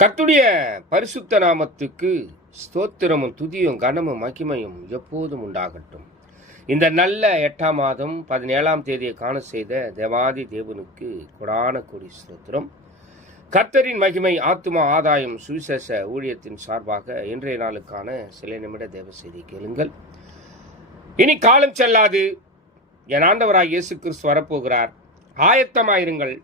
கர்த்தருடைய பரிசுத்த நாமத்துக்கு ஸ்தோத்திரமும் துதியும் கனமும் மகிமையும் எப்போதும் உண்டாகட்டும். இந்த நல்ல 8ஆம் மாதம் 17ஆம் தேதியை காண செய்த தேவாதி தேவனுக்கு கொடான கொடி ஸ்தோத்திரம். கர்த்தரின் மகிமை ஆத்துமா ஆதாயம் சுவிசேஷ ஊழியத்தின் சார்பாக இன்றைய நாளுக்கான சில நிமிட தேவ செய்தி கேளுங்கள். இனி காலம் செல்லாது, என் ஆண்டவராய் இயேசு கிறிஸ்து வரப்போகிறார். ஆயத்தமாயிருங்கள்.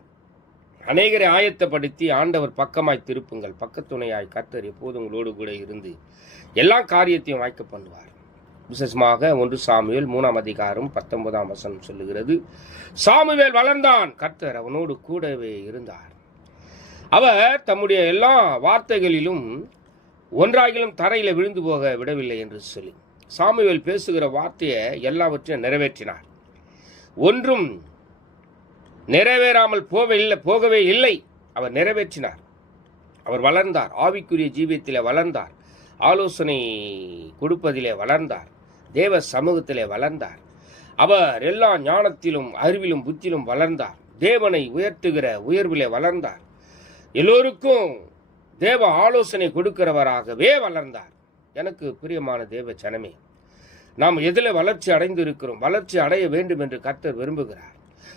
அநேகரை ஆயத்தப்படுத்தி ஆண்டவர் பக்கமாய் திருப்புங்கள். பக்கத்துணையாய் கர்த்தர் எப்போதும் உங்களோடு கூட இருந்து எல்லா காரியத்தையும் வாய்க்க பண்ணுவார். விசேஷமாக 1 சாமுவேல் 3ஆம் அதிகாரம் 19ஆம் வசனம் சொல்லுகிறது, சாமுவேல் வளர்ந்தான், கர்த்தர் அவனோடு கூடவே இருந்தார். அவர் தம்முடைய எல்லா வார்த்தைகளிலும் ஒன்றாகிலும் தரையில விழுந்து போக விடவில்லை என்று சொல்லி சாமுவேல் பேசுகிற வார்த்தையை எல்லாவற்றையும் நிறைவேற்றினார். ஒன்றும் நிறைவேறாமல் போகவே இல்லை. அவர் நிறைவேற்றினார். அவர் வளர்ந்தார். ஆவிக்குரிய ஜீவியத்திலே வளர்ந்தார். ஆலோசனை கொடுப்பதிலே வளர்ந்தார். தேவ சமூகத்திலே வளர்ந்தார். அவர் எல்லா ஞானத்திலும் அறிவிலும் புத்தியிலும் வளர்ந்தார். தேவனை உயர்த்துகிற உயர்விலே வளர்ந்தார். எல்லோருக்கும் தேவ ஆலோசனை கொடுக்கிறவராகவே வளர்ந்தார். எனக்கு பிரியமான தேவ ஜனமே, நாம் எதில் வளர்ச்சி அடைந்து இருக்கிறோம்? வளர்ச்சி அடைய வேண்டும் என்று கர்த்தர் விரும்புகிறார்.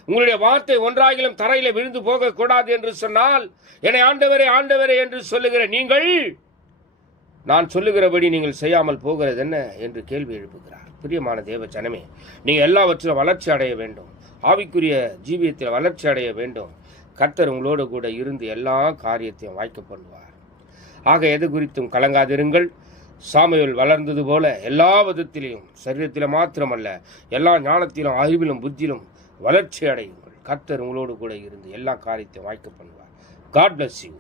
உங்களுடைய வார்த்தை ஒன்றாகிலும் தரையில விழுந்து போக கூடாது என்று சொன்னால், என்னை ஆண்டவரே ஆண்டவரே என்று சொல்லுகிற நீங்கள், நான் சொல்லுகிறபடி நீங்கள் செய்யாமல் போகிறது என்ன என்று கேள்வி எழுப்புகிறார். பிரியமான தேவ ஜனமே, நீங்க எல்லாவற்றிலும் வளர்ச்சி அடைய வேண்டும். ஆவிக்குரிய ஜீவியத்தில் வளர்ச்சி அடைய வேண்டும். கர்த்தர் உங்களோடு கூட இருந்து எல்லா காரியத்தையும் வாய்க்க பண்ணுவார். ஆக எது குறித்தும் கலங்காதிருங்கள். சாமுவேல் வளர்ந்தது போல எல்லா விதத்திலும், சரீரத்திலும் மாத்திரமல்ல, எல்லா ஞானத்திலும் அறிவிலும் புத்தியிலும் வளர்ச்சி அடையுங்கள். கர்த்தர் உங்களோடு கூட இருந்து எல்லா காரியத்தையும் வாய்க்க பண்ணுவார். God bless you.